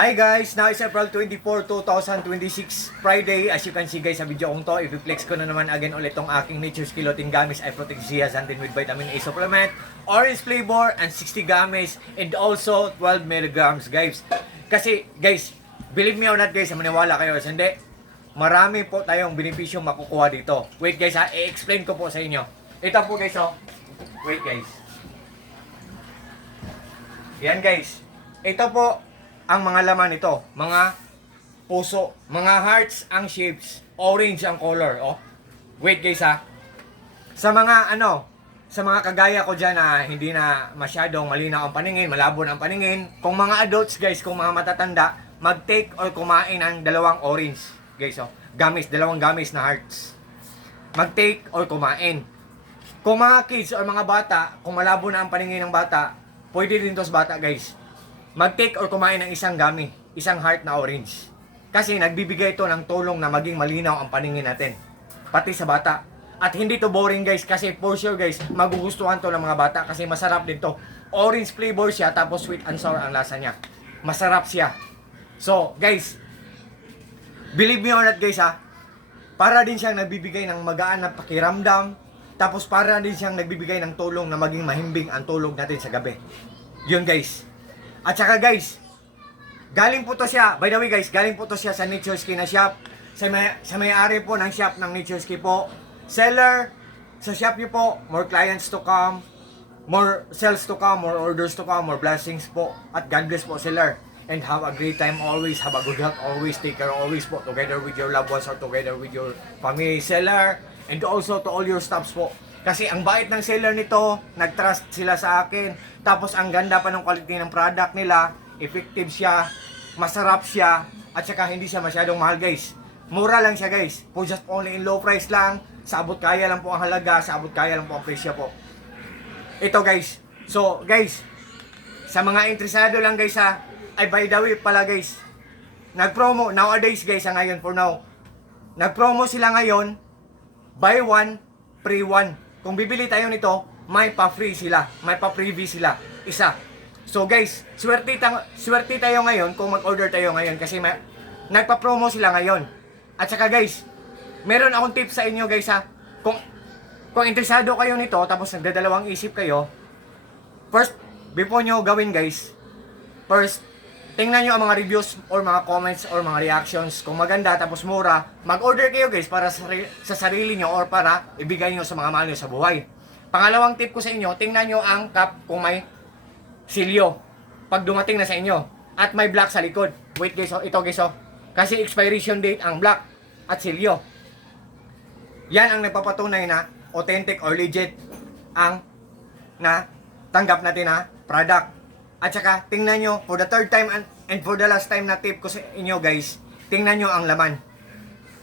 Hi guys! Now is April 24, 2026, Friday. As you can see guys sa video kong to, i-flex ko na naman again ulit tong aking Nature's Kilotin Gamis I Protect Zeaxanthin with Vitamin A supplement, orange flavor, and 60 gamis, and also 12 milligrams guys. Kasi guys, believe me or not guys, maniwala kayo o hindi, marami po tayong benepisyo makukuha dito. Wait guys ha, i-explain ko po sa inyo. Ito po guys oh. Wait guys. Yan guys. Ito po ang mga laman nito, mga puso, mga hearts ang shapes, orange ang color, oh. Wait guys ha. Sa mga sa mga kagaya ko diyan na hindi na masyadong malinaw ang paningin, malabo ang paningin, kung mga adults guys, kung mga matatanda, mag-take or kumain ng dalawang orange, guys, oh. Gamis, dalawang gamis na hearts. Mag-take or kumain. Kung mga kids or mga bata, kung malabo na ang paningin ng bata, pwede din to sa bata guys. Mag-take or kumain ng isang gami, isang heart na orange. Kasi nagbibigay ito ng tulong na maging malinaw ang paningin natin, pati sa bata. At hindi to boring guys, kasi for sure guys, magugustuhan to ng mga bata kasi masarap din to. Orange flavor siya, tapos sweet and sour ang lasa niya. Masarap siya. So guys, believe me or not guys ha, para din siyang nagbibigay ng magaan na pakiramdam, tapos para din siyang nagbibigay ng tulong na maging mahimbing ang tulog natin sa gabi. Yun guys. At saka guys, galing po to siya, by the way guys, galing po to siya sa Nature's Ki na shop. Sa may-ari po ng shop ng Nature's Ki po. Seller, sa shop niyo po, more clients to come, more sales to come, more orders to come, more blessings po. At God bless po seller. And have a great time always, have a good health always, take care always po, together with your loved ones or together with your family seller. And also to all your staffs po. Kasi ang bait ng seller nito, nag-trust sila sa akin. Tapos ang ganda pa ng quality ng product nila, effective siya, masarap siya, at saka hindi siya masyadong mahal guys. Mura lang siya guys, for just only in low price lang, sa abot kaya lang po ang halaga, sa abot kaya lang po ang presyo po. Ito guys, so guys, sa mga interesado lang guys ha, ay by the way pala guys, nag-promo, nowadays guys ha ngayon for now, nag-promo sila ngayon, buy one, free one. Kung bibili tayo nito, may pa-free sila, may pa-freebie sila, isa. So guys, swerte tayo ngayon kung mag-order tayo ngayon kasi nagpa-promo sila ngayon. At saka guys, meron akong tips sa inyo guys ha. Kung interesado kayo nito tapos nagdadalawang isip kayo, first, before nyo gawin guys, first, tingnan nyo ang mga reviews or mga comments or mga reactions. Kung maganda tapos mura, mag-order kayo guys para sa sarili nyo or para ibigay nyo sa mga mahal nyo sa buhay. Pangalawang tip ko sa inyo, tingnan nyo ang cup kung may silyo pag dumating na sa inyo. At may black sa likod. Wait guys, ito guys oh. Kasi expiration date ang black at silyo. Yan ang nagpapatunay na authentic or legit ang na tanggap natin na product. At saka, tingnan nyo, for the third time and for the last time na tip ko sa inyo guys, tingnan nyo ang laman.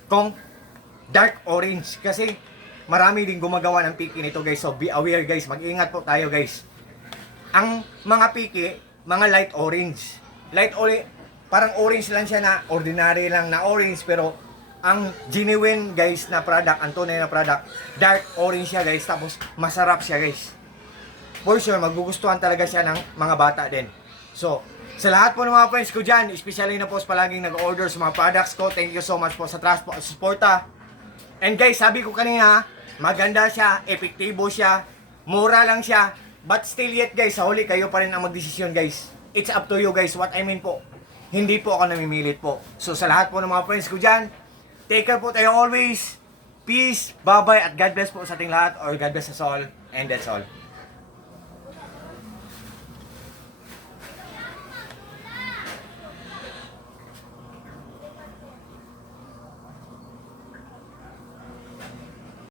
Kung dark orange, kasi marami din gumagawa ng piki nito guys, so be aware guys, mag-ingat po tayo guys. Ang mga piki, mga light orange. Light orange, parang orange lang siya na, ordinary lang na orange, pero ang genuine guys na product, ang tunay na product, dark orange siya guys, tapos masarap siya guys. For sure, magugustuhan talaga siya ng mga bata din. So, sa lahat po ng mga friends ko dyan, especially na po sa palaging nag-order sa mga products ko, thank you so much po sa trust po at suporta. And guys, sabi ko kanina, maganda siya, epektibo siya, mura lang siya, but still yet guys, sa huli kayo pa rin ang magdesisyon guys. It's up to you guys, what I mean po. Hindi po ako namimilit po. So, sa lahat po ng mga friends ko dyan, take care po tayo always. Peace, bye-bye, at God bless po sa ating lahat, or God bless us all, and that's all.